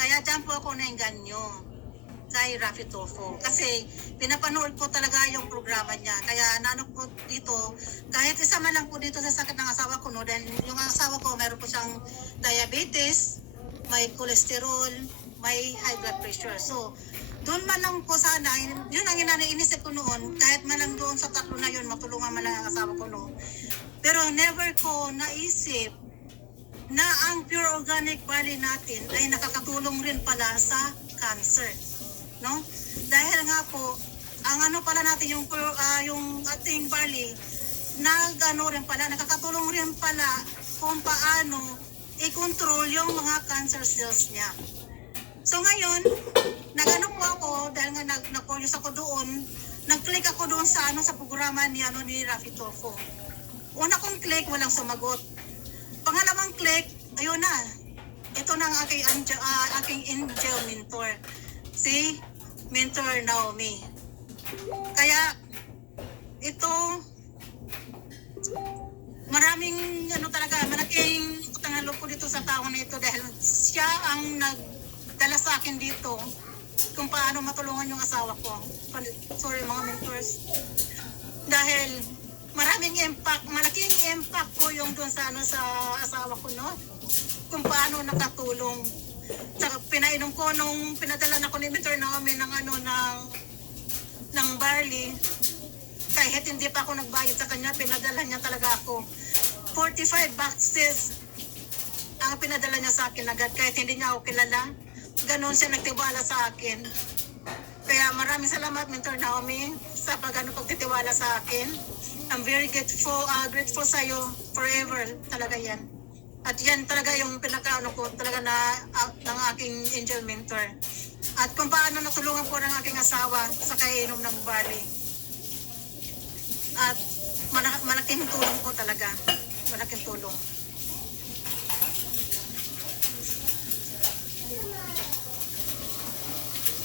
Kaya dyan po ako nainganyo kay Rafi Tulfo. Kasi pinapanood po talaga yung programa niya. Kaya naano po dito, kahit isa man lang po dito sa sakit ng asawa ko, no, dahil yung asawa ko meron po siyang diabetes, may cholesterol, may high blood pressure. So, doon man lang po sana, yun ang inaniinisip ko noon, kahit man lang doon sa tatlo na yun, matulungan man lang ang asawa ko noon. Pero never ko naisip na ang pure organic barley natin ay nakakatulong rin pala sa cancer, no? Dahil nga po, ang ano pala natin yung ating barley, rin pala, nakakatulong rin pala kung paano i-control yung mga cancer cells niya. So ngayon, nagano po ako dahil nga nag-curious ako doon, nag-click ako doon sa sa programa ni Rafi Tulfo. Una kong click, walang sumagot. Pangalawang click, ayun na. Ito na ang aking angel mentor. Si Mentor Naomi. Kaya ito maraming malaking utang na loob ko dito sa tao na ito dahil siya ang nagdala sa akin dito kung paano matulungan yung asawa ko. Sorry mga mentors. Dahil malaking impact po yung doon sa sa asawa ko, no? Kung paano nakatulong. Saka pinainom ko nung pinadala na ko ni Mentor Naomi ng barley. Kahit hindi pa ako nagbayad sa kanya, pinadala niya talaga ako. 45 boxes ang pinadala niya sa akin agad kahit hindi niya ako kilala. Ganon siya nagtiwala sa akin. Kaya maraming salamat Mentor Naomi sa pagtitiwala sa akin. I'm very grateful sa iyo forever talaga yan. At yan talaga yung pinakaano ko talaga ng aking angel mentor. At kung paano natulungan ko ng aking asawa sa kainom ng barley. At malaking tulong ko talaga. Malaking tulong.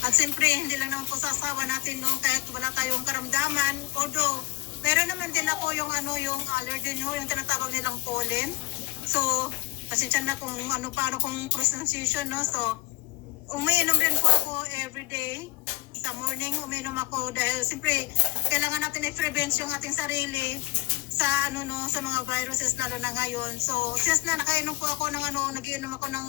At siyempre, hindi lang naman po sa asawa natin, no, kahit wala tayong karamdaman. Although, meron naman din ako yung allergy, no, yung tinatawag nilang pollen. So, pasensya na kung paano kung pronunciation, no. So, umiinom rin po ako every day. Sa morning, umiinom ako dahil siyempre, kailangan natin i-prevent yung ating sarili sa sa mga viruses lalo na ngayon. So, since na nakainom po ako nagiinom ako ng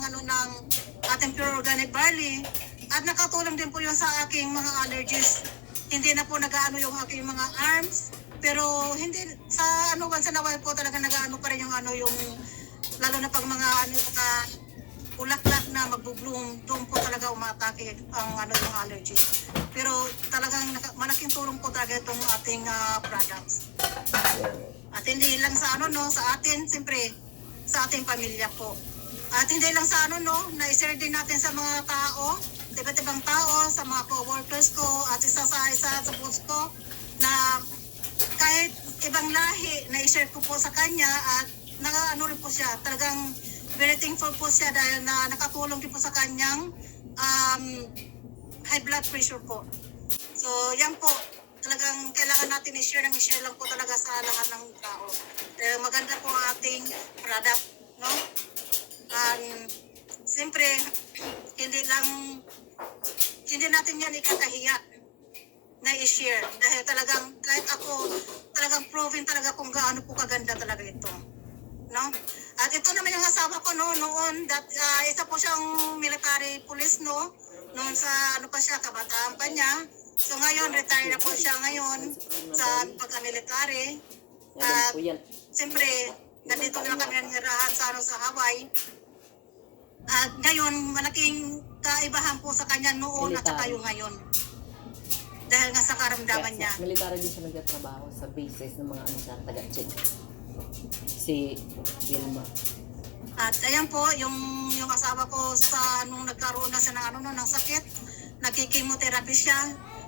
ating pure organic barley, at nakatulong din po yun sa aking mga allergies. Hindi na po nagaano yung aking mga arms, pero hindi sa once in a while po talaga nagaano pa rin yung yung lalo na pag mga ulaklak na magbo-bloom, doon po talaga umatake ang yung allergy. Pero talagang malaking tulong po talaga itong ating products. At hindi lang sa sa atin, siyempre sa ating pamilya po. At hindi lang sa na-share din natin sa mga tao, iba't ibang tao, sa mga co-workers ko at isa sa boss ko na kahit ibang lahi na i-share ko po sa kanya at rin po siya. Talagang very thankful po siya dahil nakatulong din po sa kanyang high blood pressure po. So yan po, talagang kailangan natin i-share lang po talaga sa lahat ng tao. Maganda po ang ating product, no? Siyempre, hindi natin yan ikakahiya na i-share dahil talagang kahit ako talagang proven talaga kung gaano po kaganda talaga ito, no? At ito naman yung asawa ko noon isa po siyang military police noon sa pa siya, kabataan pa niya. So ngayon retire na po siya ngayon sa pagka-military. At siyempre nandito na kami nanirahan sa Hawaii. At ngayon, malaking kaibahan po sa kanya noon at saka yung ngayon. Dahil nga sa karamdaman niya. Military din siya nagtatrabaho sa bases ng mga taga-Chile. Si Wilma. At ayan po, yung asawa ko nung nagkaroon na siya ng sakit, nagkikimotherapy siya.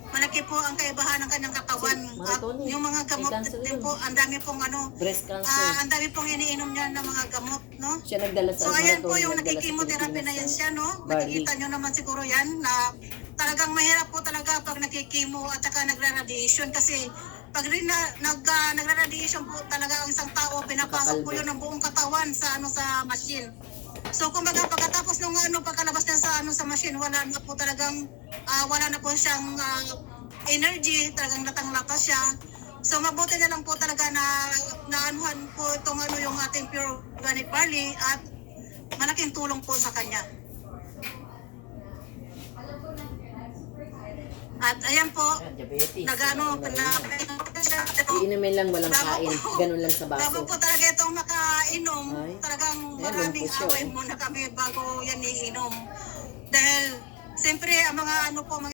Malaki po ang kaibahan ng kanyang katawan. At yung mga gamot din po, ang dami pong breast cancer. ang dami pong iniinom niya ng mga gamot, no? Siya nagdala sa So ayan po yung nagkikimotherapy na yan siya, no? Makikita nyo naman siguro yan na talagang mahirap po talaga pag nakikimo at saka nagra-radiation kasi pag rin nagra-radiation po talaga ang isang tao, pinapasok po yun ng buong katawan sa sa machine. So kumbaga pagkatapos nung pagkalabas niya sa sa machine, wala na po talagang wala na po siyang energy, talagang natanglakas siya. So mabuti na lang po talaga na naanuhan po itong yung ating pure organic barley at malaking tulong po sa kanya. At ayan po, Diabetes. nagano Iinumin lang, walang kain. Ganun lang sa bago baso. po talaga itong makainom, Ay. talagang Ayan, maraming lumpo siya, away oh. muna kami bago yan iinom. Dahil, siyempre, ang mga po,